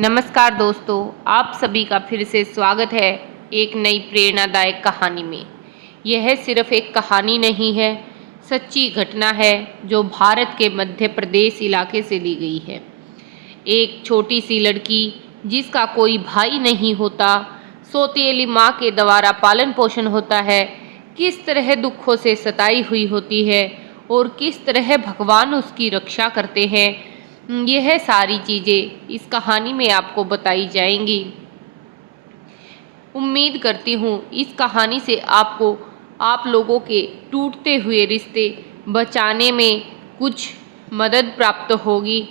नमस्कार दोस्तों, आप सभी का फिर से स्वागत है एक नई प्रेरणादायक कहानी में। यह सिर्फ एक कहानी नहीं है, सच्ची घटना है जो भारत के मध्य प्रदेश इलाके से ली गई है। एक छोटी सी लड़की जिसका कोई भाई नहीं होता, सौतेली माँ के द्वारा पालन पोषण होता है, किस तरह दुखों से सताई हुई होती है और किस तरह भगवान उसकी रक्षा करते हैं, यह सारी चीज़ें इस कहानी में आपको बताई जाएंगी। उम्मीद करती हूँ इस कहानी से आपको आप लोगों के टूटते हुए रिश्ते बचाने में कुछ मदद प्राप्त होगी।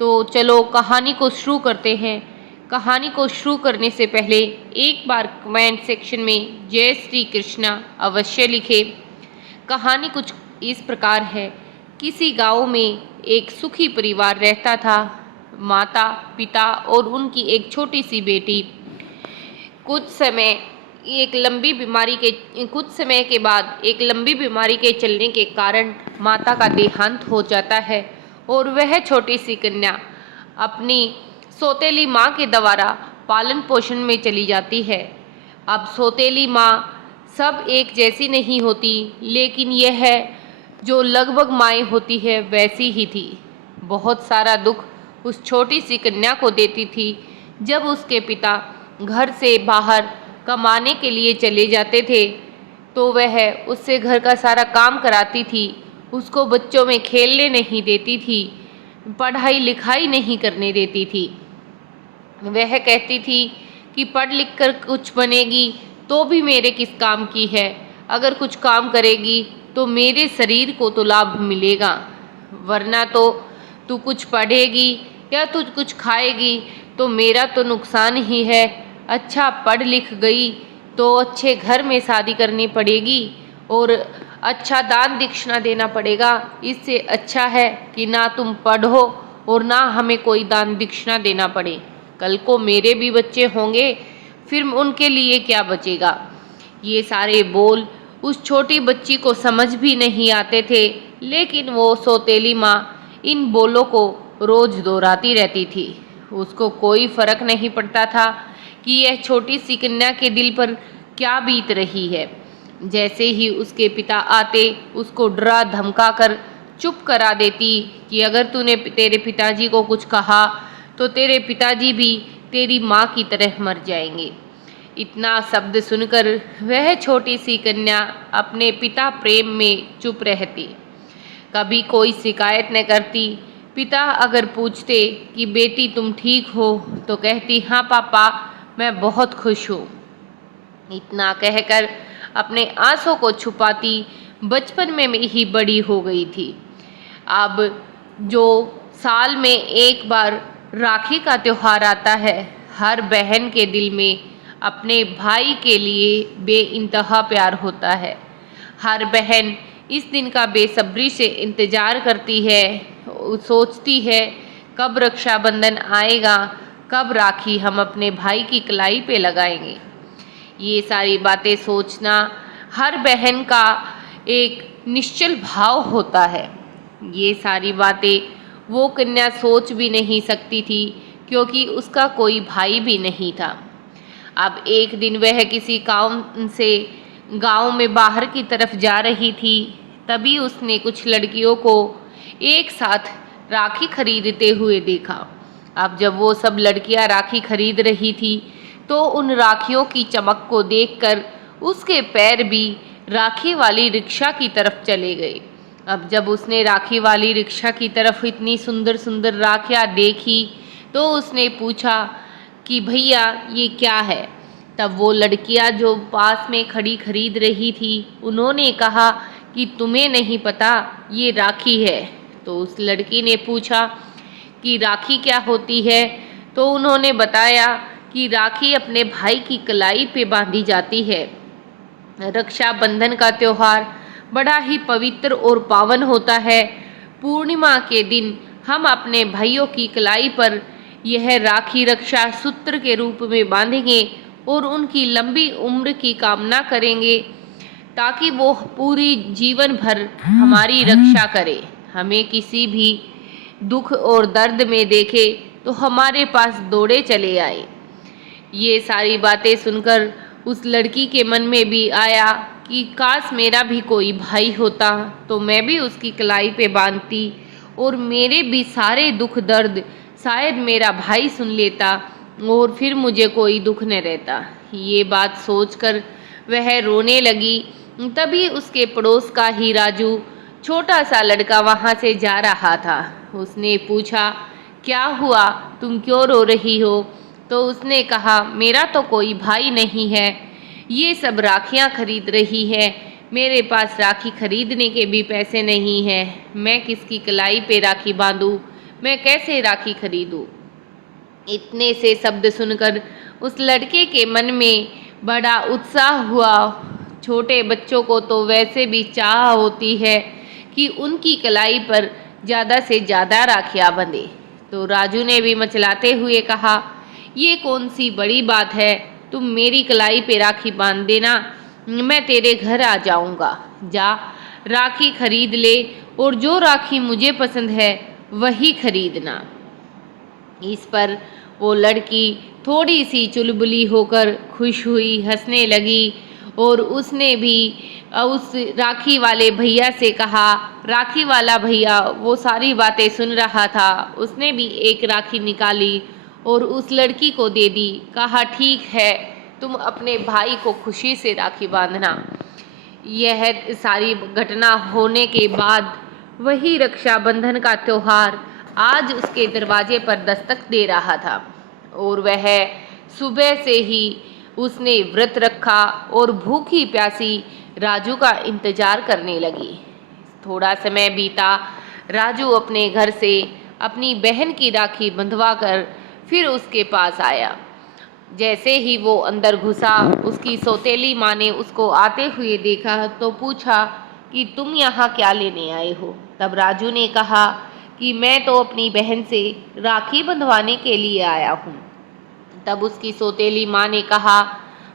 तो चलो कहानी को शुरू करते हैं। कहानी को शुरू करने से पहले एक बार कमेंट सेक्शन में जय श्री कृष्णा अवश्य लिखें। कहानी कुछ इस प्रकार है। किसी गांव में एक सुखी परिवार रहता था। माता, पिता और उनकी एक छोटी सी बेटी। कुछ समय के बाद एक लंबी बीमारी के चलने के कारण माता का देहांत हो जाता है और वह छोटी सी कन्या अपनी सौतेली माँ के द्वारा पालन पोषण में चली जाती है। अब सौतेली माँ सब एक जैसी नहीं होती, लेकिन यह जो लगभग माएँ होती है वैसी ही थी। बहुत सारा दुख उस छोटी सी कन्या को देती थी। जब उसके पिता घर से बाहर कमाने के लिए चले जाते थे तो वह उससे घर का सारा काम कराती थी, उसको बच्चों में खेलने नहीं देती थी, पढ़ाई लिखाई नहीं करने देती थी। वह कहती थी कि पढ़ लिख कर कुछ बनेगी तो भी मेरे किस काम की है, अगर कुछ काम करेगी तो मेरे शरीर को तो लाभ मिलेगा, वरना तो तू कुछ पढ़ेगी या तू कुछ खाएगी तो मेरा तो नुकसान ही है। अच्छा पढ़ लिख गई तो अच्छे घर में शादी करनी पड़ेगी और अच्छा दान दक्षिणा देना पड़ेगा। इससे अच्छा है कि ना तुम पढ़ो और ना हमें कोई दान दक्षिणा देना पड़े। कल को मेरे भी बच्चे होंगे, फिर उनके लिए क्या बचेगा। ये सारे बोल उस छोटी बच्ची को समझ भी नहीं आते थे, लेकिन वो सौतेली माँ इन बोलों को रोज दोहराती रहती थी। उसको कोई फर्क नहीं पड़ता था कि यह छोटी सी कन्या के दिल पर क्या बीत रही है। जैसे ही उसके पिता आते उसको डरा धमका कर चुप करा देती कि अगर तूने तेरे पिताजी को कुछ कहा तो तेरे पिताजी भी तेरी माँ की तरह मर जाएंगे। इतना शब्द सुनकर वह छोटी सी कन्या अपने पिता प्रेम में चुप रहती, कभी कोई शिकायत न करती। पिता अगर पूछते कि बेटी तुम ठीक हो तो कहती हाँ पापा मैं बहुत खुश हूँ। इतना कहकर अपने आंसू को छुपाती बचपन में ही बड़ी हो गई थी। अब जो साल में एक बार राखी का त्योहार आता है, हर बहन के दिल में अपने भाई के लिए बेइंतहा प्यार होता है। हर बहन इस दिन का बेसब्री से इंतज़ार करती है, सोचती है कब रक्षाबंधन आएगा, कब राखी हम अपने भाई की कलाई पे लगाएंगे। ये सारी बातें सोचना हर बहन का एक निश्चल भाव होता है। ये सारी बातें वो कन्या सोच भी नहीं सकती थी क्योंकि उसका कोई भाई भी नहीं था। अब एक दिन वह किसी काम से गांव में बाहर की तरफ जा रही थी, तभी उसने कुछ लड़कियों को एक साथ राखी खरीदते हुए देखा। अब जब वो सब लड़कियां राखी खरीद रही थी तो उन राखियों की चमक को देखकर उसके पैर भी राखी वाली रिक्शा की तरफ चले गए। अब जब उसने राखी वाली रिक्शा की तरफ इतनी सुंदर सुंदर राखियाँ देखी तो उसने पूछा कि भैया ये क्या है। तब वो लड़कियां जो पास में खड़ी खरीद रही थी उन्होंने कहा कि तुम्हें नहीं पता ये राखी है। तो उस लड़की ने पूछा कि राखी क्या होती है, तो उन्होंने बताया कि राखी अपने भाई की कलाई पे बांधी जाती है। रक्षाबंधन का त्योहार बड़ा ही पवित्र और पावन होता है। पूर्णिमा के दिन हम अपने भाइयों की कलाई पर यह राखी रक्षा सूत्र के रूप में बांधेंगे और उनकी लंबी उम्र की कामना करेंगे ताकि वो पूरी जीवन भर हमारी रक्षा करे, हमें किसी भी दुख और दर्द में देखे तो हमारे पास दौड़े चले आए। ये सारी बातें सुनकर उस लड़की के मन में भी आया कि काश मेरा भी कोई भाई होता तो मैं भी उसकी कलाई पे बांधती और मेरे भी सारे दुख दर्द शायद मेरा भाई सुन लेता और फिर मुझे कोई दुख न रहता। ये बात सोचकर वह रोने लगी। तभी उसके पड़ोस का ही राजू, छोटा सा लड़का, वहाँ से जा रहा था। उसने पूछा, क्या हुआ, तुम क्यों रो रही हो? तो उसने कहा, मेरा तो कोई भाई नहीं है, ये सब राखियाँ खरीद रही है, मेरे पास राखी खरीदने के भी पैसे नहीं हैं, मैं किसकी कलाई पे राखी बांधूँ, मैं कैसे राखी खरीदूँ? इतने से शब्द सुनकर उस लड़के के मन में बड़ा उत्साह हुआ। छोटे बच्चों को तो वैसे भी चाह होती है कि उनकी कलाई पर ज़्यादा से ज़्यादा राखियाँ बंधे। तो राजू ने भी मचलाते हुए कहा, ये कौन सी बड़ी बात है, तुम मेरी कलाई पे राखी बांध देना, मैं तेरे घर आ जाऊंगा। जा राखी खरीद ले और जो राखी मुझे पसंद है वही खरीदना। इस पर वो लड़की थोड़ी सी चुलबुली होकर खुश हुई, हंसने लगी और उसने भी उस राखी वाले भैया से कहा। राखी वाला भैया वो सारी बातें सुन रहा था, उसने भी एक राखी निकाली और उस लड़की को दे दी। कहा, ठीक है, तुम अपने भाई को खुशी से राखी बांधना। यह सारी घटना होने के बाद वही रक्षाबंधन का त्योहार आज उसके दरवाजे पर दस्तक दे रहा था और वह सुबह से ही उसने व्रत रखा और भूखी प्यासी राजू का इंतजार करने लगी। थोड़ा समय बीता, राजू अपने घर से अपनी बहन की राखी बंधवा कर फिर उसके पास आया। जैसे ही वो अंदर घुसा, उसकी सौतेली माँ ने उसको आते हुए देखा तो पूछा कि तुम यहाँ क्या लेने आए हो? तब राजू ने कहा कि मैं तो अपनी बहन से राखी बंधवाने के लिए आया हूँ। तब उसकी सौतेली माँ ने कहा,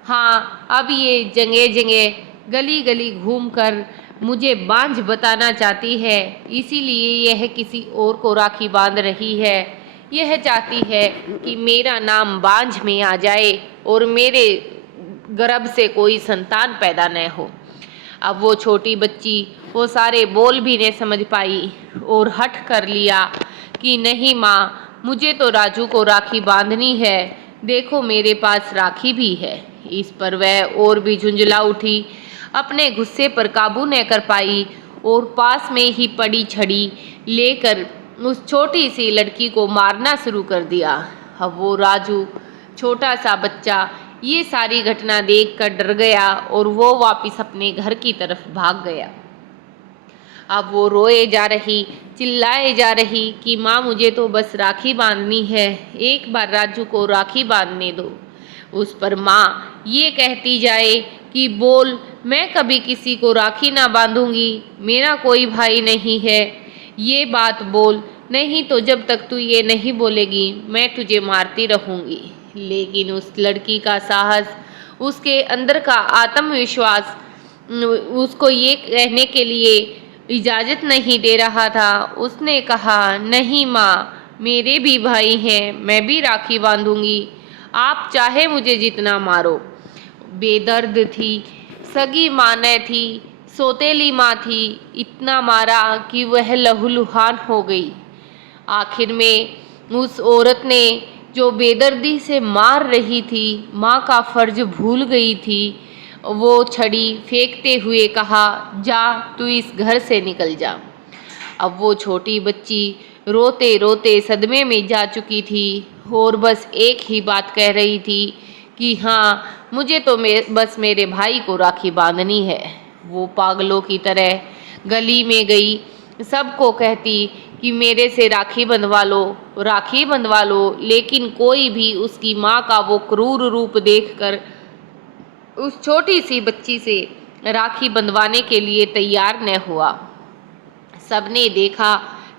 हाँ, अब ये जगह जगह गली गली घूमकर मुझे बांझ बताना चाहती है, इसीलिए यह किसी और को राखी बांध रही है। यह चाहती है कि मेरा नाम बांझ में आ जाए और मेरे गर्भ से कोई संतान पैदा न हो। अब वो छोटी बच्ची वो सारे बोल भी नहीं समझ पाई और हठ कर लिया कि नहीं माँ, मुझे तो राजू को राखी बांधनी है, देखो मेरे पास राखी भी है। इस पर वह और भी झुंझला उठी, अपने गुस्से पर काबू न कर पाई और पास में ही पड़ी छड़ी लेकर उस छोटी सी लड़की को मारना शुरू कर दिया। अब वो राजू, छोटा सा बच्चा, ये सारी घटना देखकर डर गया और वो वापस अपने घर की तरफ भाग गया। अब वो रोए जा रही, चिल्लाए जा रही कि माँ, मुझे तो बस राखी बांधनी है, एक बार राजू को राखी बांधने दो। उस पर माँ ये कहती जाए कि बोल, मैं कभी किसी को राखी ना बांधूंगी, मेरा कोई भाई नहीं है, ये बात बोल, नहीं तो जब तक तू ये नहीं बोलेगी मैं तुझे मारती रहूंगी। लेकिन उस लड़की का साहस, उसके अंदर का आत्मविश्वास उसको ये कहने के लिए इजाज़त नहीं दे रहा था। उसने कहा, नहीं माँ, मेरे भी भाई हैं, मैं भी राखी बांधूंगी, आप चाहे मुझे जितना मारो। बेदर्द थी, सगी माँ न थी, सौतेली माँ थी, इतना मारा कि वह लहूलुहान हो गई। आखिर में उस औरत ने जो बेदर्दी से मार रही थी, माँ का फर्ज भूल गई थी, वो छड़ी फेंकते हुए कहा, जा तू इस घर से निकल जा। अब वो छोटी बच्ची रोते रोते सदमे में जा चुकी थी और बस एक ही बात कह रही थी कि हाँ, मुझे तो बस मेरे भाई को राखी बांधनी है। वो पागलों की तरह गली में गई, सबको कहती कि मेरे से राखी बंधवा लो, राखी बंधवा लो, लेकिन कोई भी उसकी माँ का वो क्रूर रूप देखकर उस छोटी सी बच्ची से राखी बंधवाने के लिए तैयार न हुआ। सबने देखा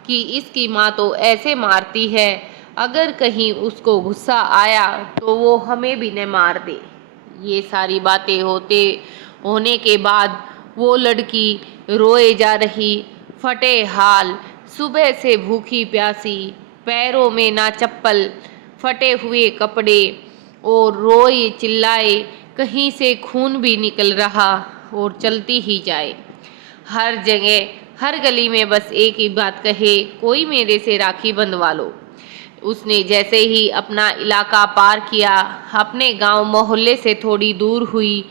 कि इसकी माँ तो ऐसे मारती है, अगर कहीं उसको गुस्सा आया तो वो हमें भी न मार दे। ये सारी बातें होने के बाद वो लड़की रोए जा रही, फटे हाल, सुबह से भूखी प्यासी, पैरों में ना चप्पल, फटे हुए कपड़े, और रोए चिल्लाए कहीं से खून भी निकल रहा और चलती ही जाए। हर जगह हर गली में बस एक ही बात कहे, कोई मेरे से राखी बंधवा लो। उसने जैसे ही अपना इलाका पार किया, अपने गांव मोहल्ले से थोड़ी दूर हुई,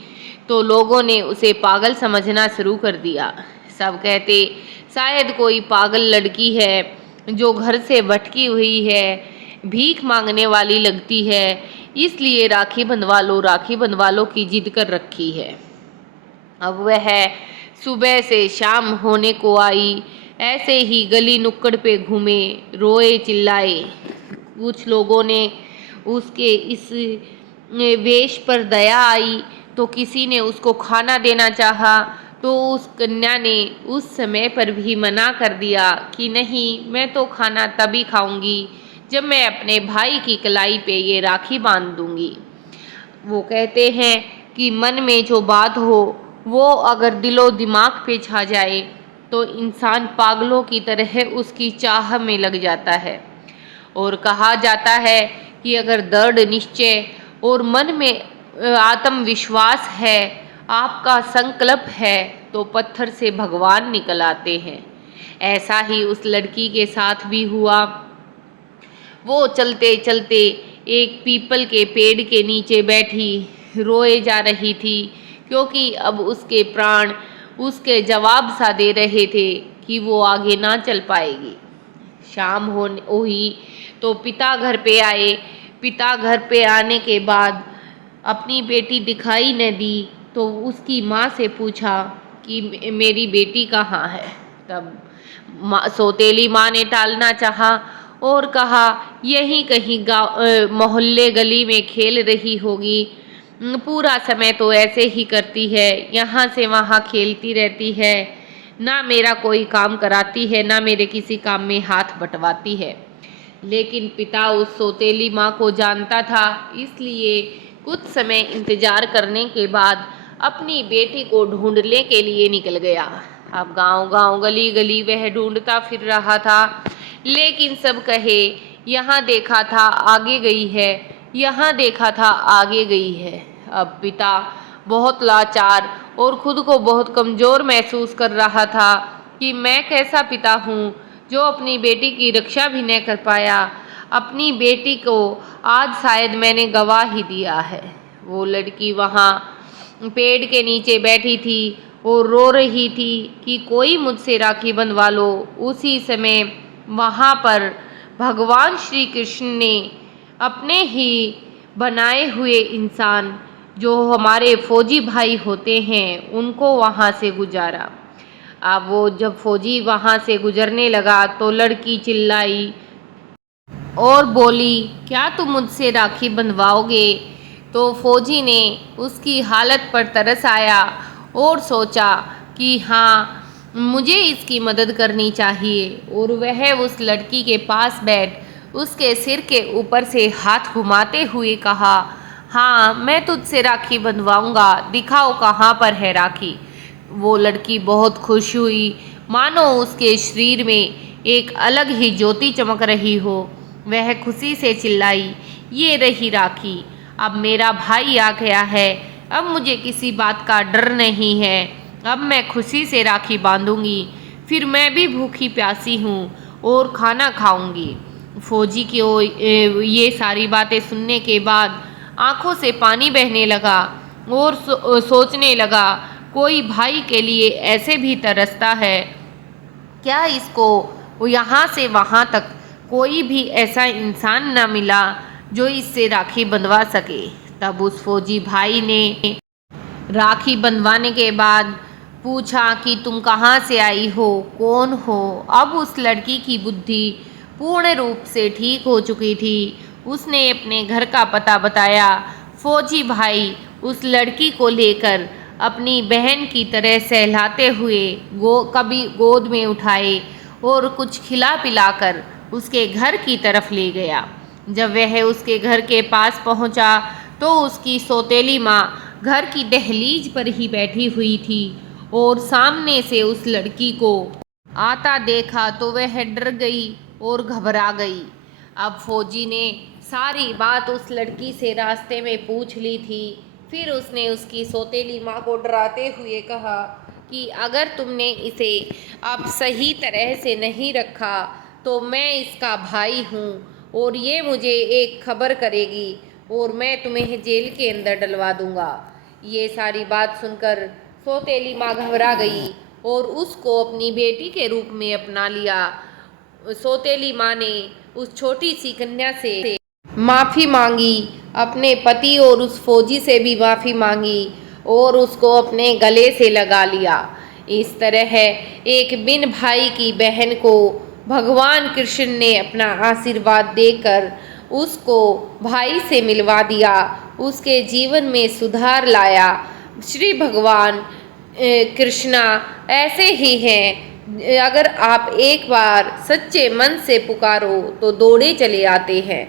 तो लोगों ने उसे पागल समझना शुरू कर दिया। सब कहते शायद कोई पागल लड़की है जो घर से भटकी हुई है, भीख मांगने वाली लगती है, इसलिए राखी बंधवा लो की जिद कर रखी है। अब वह सुबह से शाम होने को आई, ऐसे ही गली नुक्कड़ पे घूमे, रोए चिल्लाए। कुछ लोगों ने उसके इस वेश पर दया आई तो किसी ने उसको खाना देना चाहा, तो उस कन्या ने उस समय पर भी मना कर दिया कि नहीं, मैं तो खाना तभी खाऊंगी जब मैं अपने भाई की कलाई पे ये राखी बांध दूंगी। वो कहते हैं कि मन में जो बात हो वो अगर दिलो दिमाग पे छा जाए तो इंसान पागलों की तरह उसकी चाह में लग जाता है। और कहा जाता है कि अगर दृढ़ निश्चय और मन में आत्मविश्वास है, आपका संकल्प है, तो पत्थर से भगवान निकल आते हैं। ऐसा ही उस लड़की के साथ भी हुआ। वो चलते चलते एक पीपल के पेड़ के नीचे बैठी रोए जा रही थी, क्योंकि अब उसके प्राण उसके जवाब सा दे रहे थे कि वो आगे ना चल पाएगी। शाम होने हुई तो पिता घर पे आए। पिता घर पे आने के बाद अपनी बेटी दिखाई न दी तो उसकी माँ से पूछा कि मेरी बेटी कहाँ है। तब सौतेली माँ ने टालना चाहा और कहा यहीं कहीं गाँव मोहल्ले गली में खेल रही होगी, पूरा समय तो ऐसे ही करती है, यहाँ से वहाँ खेलती रहती है, ना मेरा कोई काम कराती है, ना मेरे किसी काम में हाथ बटवाती है। लेकिन पिता उस सौतेली माँ को जानता था, इसलिए कुछ समय इंतजार करने के बाद अपनी बेटी को ढूंढने के लिए निकल गया। अब गांव गांव गली गली वह ढूंढता फिर रहा था, लेकिन सब कहे यहाँ देखा था आगे गई है, यहाँ देखा था आगे गई है। अब पिता बहुत लाचार और खुद को बहुत कमज़ोर महसूस कर रहा था कि मैं कैसा पिता हूँ जो अपनी बेटी की रक्षा भी न कर पाया। अपनी बेटी को आज शायद मैंने गवा ही दिया है। वो लड़की वहाँ पेड़ के नीचे बैठी थी और रो रही थी कि कोई मुझसे राखी बंधवा लो। उसी समय वहाँ पर भगवान श्री कृष्ण ने अपने ही बनाए हुए इंसान जो हमारे फौजी भाई होते हैं उनको वहाँ से गुजारा। अब वो जब फौजी वहाँ से गुजरने लगा तो लड़की चिल्लाई और बोली, क्या तुम मुझसे राखी बंधवाओगे? तो फौजी ने उसकी हालत पर तरस आया और सोचा कि हाँ, मुझे इसकी मदद करनी चाहिए, और वह उस लड़की के पास बैठ उसके सिर के ऊपर से हाथ घुमाते हुए कहा, हाँ, मैं तुझसे राखी बंधवाऊंगा, दिखाओ कहाँ पर है राखी। वो लड़की बहुत खुश हुई, मानो उसके शरीर में एक अलग ही ज्योति चमक रही हो। वह खुशी से चिल्लाई, ये रही राखी, अब मेरा भाई आ गया है, अब मुझे किसी बात का डर नहीं है, अब मैं खुशी से राखी बांधूंगी, फिर मैं भी भूखी प्यासी हूँ और खाना खाऊंगी। फौजी की ये सारी बातें सुनने के बाद आंखों से पानी बहने लगा और सोचने लगा, कोई भाई के लिए ऐसे भी तरसता है क्या? इसको यहाँ से वहाँ तक कोई भी ऐसा इंसान न मिला जो इससे राखी बंधवा सके। तब उस फौजी भाई ने राखी बंधवाने के बाद पूछा कि तुम कहाँ से आई हो, कौन हो? अब उस लड़की की बुद्धि पूर्ण रूप से ठीक हो चुकी थी। उसने अपने घर का पता बताया। फौजी भाई उस लड़की को लेकर अपनी बहन की तरह सहलाते हुए कभी गोद में उठाए और कुछ खिला पिलाकर उसके घर की तरफ ले गया। जब वह उसके घर के पास पहुंचा तो उसकी सौतेली माँ घर की दहलीज पर ही बैठी हुई थी और सामने से उस लड़की को आता देखा तो वह डर गई और घबरा गई। अब फौजी ने सारी बात उस लड़की से रास्ते में पूछ ली थी। फिर उसने उसकी सौतेली माँ को डराते हुए कहा कि अगर तुमने इसे अब सही तरह से नहीं रखा तो मैं इसका भाई हूँ और ये मुझे एक खबर करेगी और मैं तुम्हें जेल के अंदर डलवा दूँगा। ये सारी बात सुनकर सौतेली माँ घबरा गई और उसको अपनी बेटी के रूप में अपना लिया। सौतेली माँ ने उस छोटी सी कन्या से माफ़ी मांगी, अपने पति और उस फौजी से भी माफ़ी मांगी और उसको अपने गले से लगा लिया। इस तरह एक बिन भाई की बहन को भगवान कृष्ण ने अपना आशीर्वाद देकर उसको भाई से मिलवा दिया, उसके जीवन में सुधार लाया। श्री भगवान कृष्णा ऐसे ही हैं, अगर आप एक बार सच्चे मन से पुकारो तो दौड़े चले आते हैं।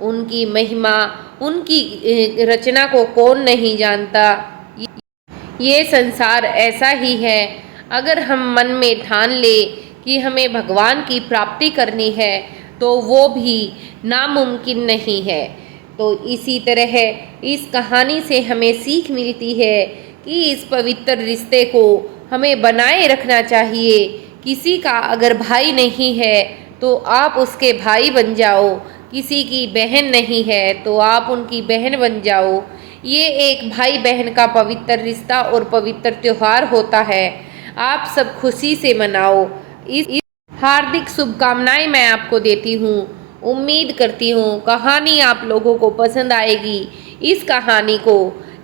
उनकी महिमा, उनकी रचना को कौन नहीं जानता। ये संसार ऐसा ही है, अगर हम मन में ठान ले कि हमें भगवान की प्राप्ति करनी है तो वो भी नामुमकिन नहीं है। तो इसी तरह इस कहानी से हमें सीख मिलती है कि इस पवित्र रिश्ते को हमें बनाए रखना चाहिए। किसी का अगर भाई नहीं है तो आप उसके भाई बन जाओ, किसी की बहन नहीं है तो आप उनकी बहन बन जाओ। ये एक भाई बहन का पवित्र रिश्ता और पवित्र त्यौहार होता है। आप सब खुशी से मनाओ। इस हार्दिक शुभकामनाएं मैं आपको देती हूँ। उम्मीद करती हूँ कहानी आप लोगों को पसंद आएगी। इस कहानी को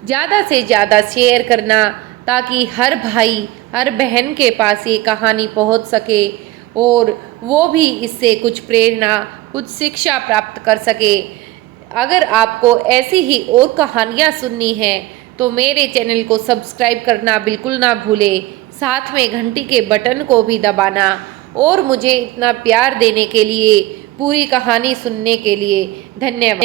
ज़्यादा से ज़्यादा शेयर करना ताकि हर भाई हर बहन के पास ये कहानी पहुँच सके और वो भी इससे कुछ प्रेरणा, कुछ शिक्षा प्राप्त कर सके। अगर आपको ऐसी ही और कहानियाँ सुननी हैं तो मेरे चैनल को सब्सक्राइब करना बिल्कुल ना भूलें, साथ में घंटी के बटन को भी दबाना। और मुझे इतना प्यार देने के लिए, पूरी कहानी सुनने के लिए धन्यवाद।